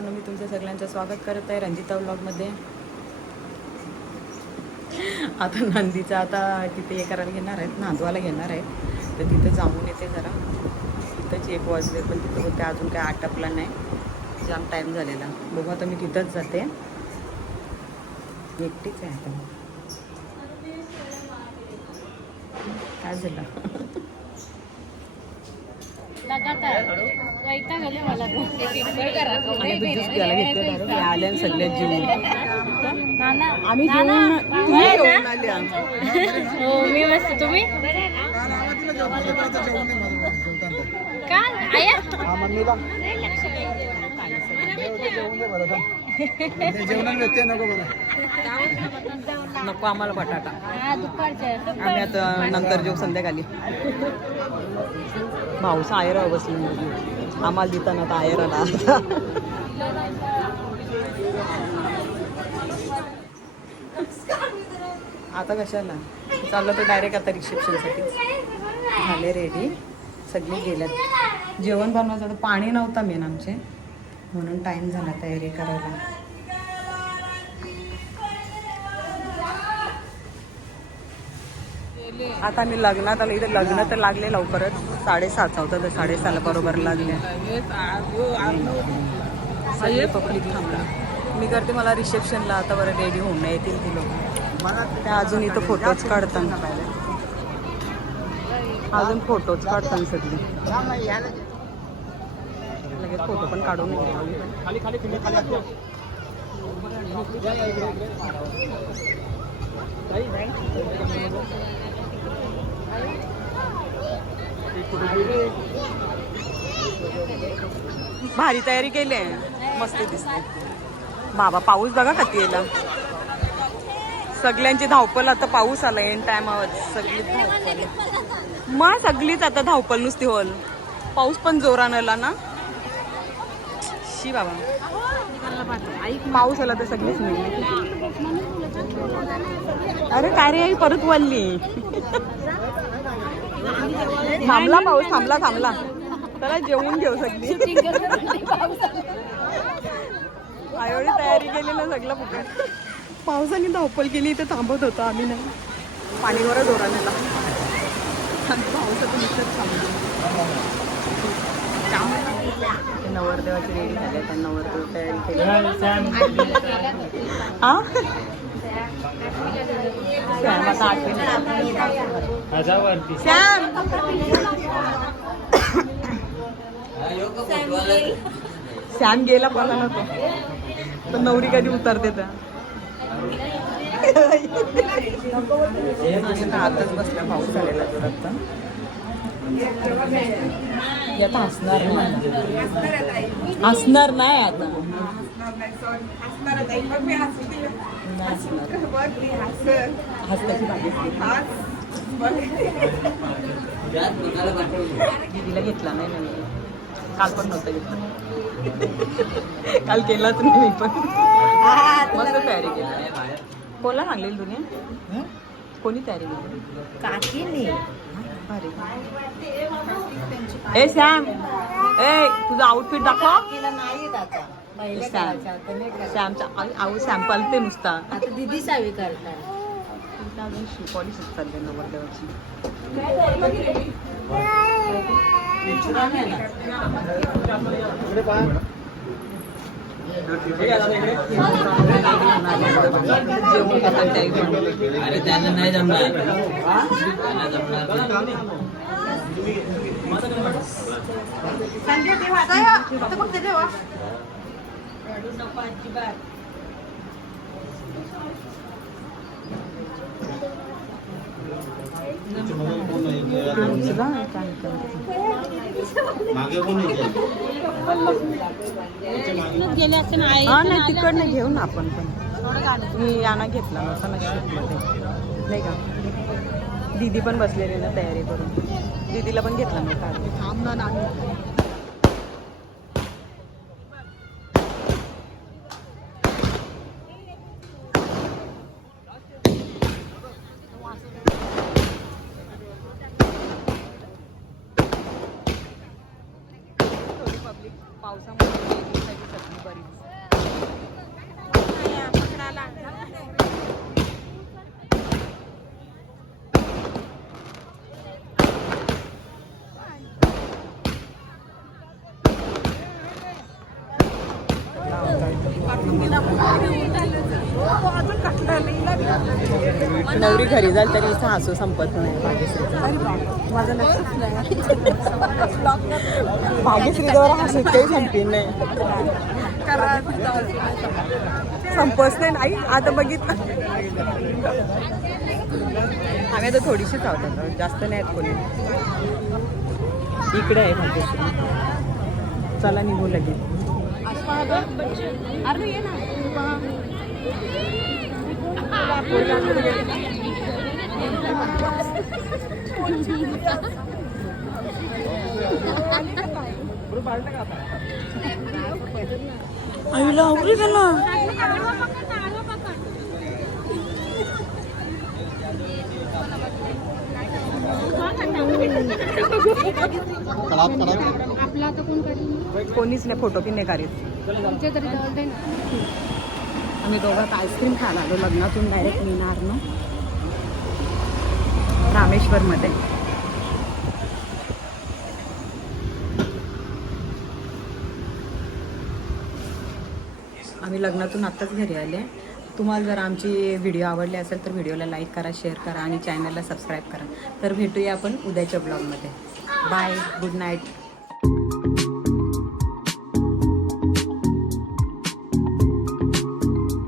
मित्रांनो, मी तुमचं सगळ्यांचं स्वागत करत आहे रंजिता व्लॉगमध्ये. आता नंदीचं आता तिथे हे करायला घेणार आहेत, नांदवायला घेणार आहेत, तर तिथं जाऊन येते जरा. तिथंच 1 वाजले, पण तिथं बोलते अजून काय आटपला नाही, जाम टाईम झालेला. बघू आता मी तिथंच जाते, एकटीच आहे आता. काय झालं? आल्या सगळ्या जीवन आम्ही जेवून आल्या. हो मी मस्त. तुम्ही काय आया नको आम्हाला बटाटा. दुपारच्या आम्ही आता नंतर जेव संध्याकाळी. भाऊसा आयरा बसली, आम्हाला देताना आता आयराला. आता कशाला चाललं तर डायरेक्ट आता रिसेप्शनसाठी. झाले रेडी, सगळे गेल्यात. जेवण बनवायचं तर पाणी नव्हतं मेन आमचे, म्हणून टाईम झाला तयारी करायला. आता मी लग्नात आलो. इथे लग्न तर लागले लवकरच, 7:30 होतं, तर 7:30 बरोबर लागले. सगळे पब्लिक थांबला. मी करते मला रिसेप्शनला आता बरं रेडी होऊन येतील ती लोक. त्या अजून इथं फोटोज काढतात, अजून फोटोज काढतात सगळे. लगेच फोटो पण काढून भारी तयारी केली आहे, मस्त दिसते. बाबा पाऊस बघा कधी येला. सगळ्यांची धावपल. आता पाऊस आला एन टायमावर, सगळीच धावपल. मग सगळीच आता धावपल नुसती होल. पाऊस पण जोरानं आला ना. शी बाबा, पाऊस आला तर सगळीच मिळली. अरे काय रे, परत वल्ली. थांबला पाऊस, थांबला. त्याला जेवून घेऊ सगळी. एवढी तयारी केली ना, सगळं फुकट. पावसाने धावपल केली तर थांबत होतो आम्ही नाही. पाणीवरच जोरानेला पावसाचं नुसतंच थांबलं. नवरदेवाची रेडी झाली, त्या नवरदेव तयारी केली. सॅम आता सॅम गेला बोला नको, तर नवरी कधी उतरते त्या. आताच बसल्या, पाऊस झालेला जोरात. आता हसणार नाही आता. दीदीला घेतला नाही ना, काल पण नव्हता घेतला. काल केलाच नाही मी पण. मस्त तयारी केली. कोणाला सांगलेली दुनिया? कोणी तयारी केली? काकीने. ए सॅम, ए तुझं आउटफिट दाखव. सॅमचा सॅम पालते नुसता. आता दीदी सावी करतात. पॉलिश चालले नवरदेवाची. अरे त्यांना नाही जमणार. हा नाही, तिकडनं घेऊ ना आपण पण. मी याना घेतला नव्हता नशीबमध्ये, नाही का. दीदी पण बसलेली ना तयारी करून, दीदीला पण घेतला नव्हता. पावसामुळे परी. नवरी घरी जाईल तरी इथं हसू संपत नाही भाग्यश्रीचा. माझं लक्षच नाही. भाग्यश्रीजवळ हसू काही संपी नाही. संपच नाही आई. आता बघितलं आम्ही आता थोडीशीच आहोत आता, जास्त नाही आहेत कोणी. इकडे आहे भाग्यश्री. चला निघू लगेच. आईला आवडली त्यांना. कोणीच नाही, फोटो की नाही काढत. आम्ही दोघात आईस्क्रीम खायला आलो लग्नातून डायरेक्ट मिळणार ना रामेश्वरमध्ये. आम्ही लग्नातून आत्ताच घरी आले. तुम्हाला जर आमची व्हिडिओ आवडली असेल तर व्हिडिओला लाईक करा, शेअर करा आणि चॅनलला सबस्क्राईब करा. तर भेटूया आपण उद्याच्या ब्लॉगमध्ये. Bye, good night.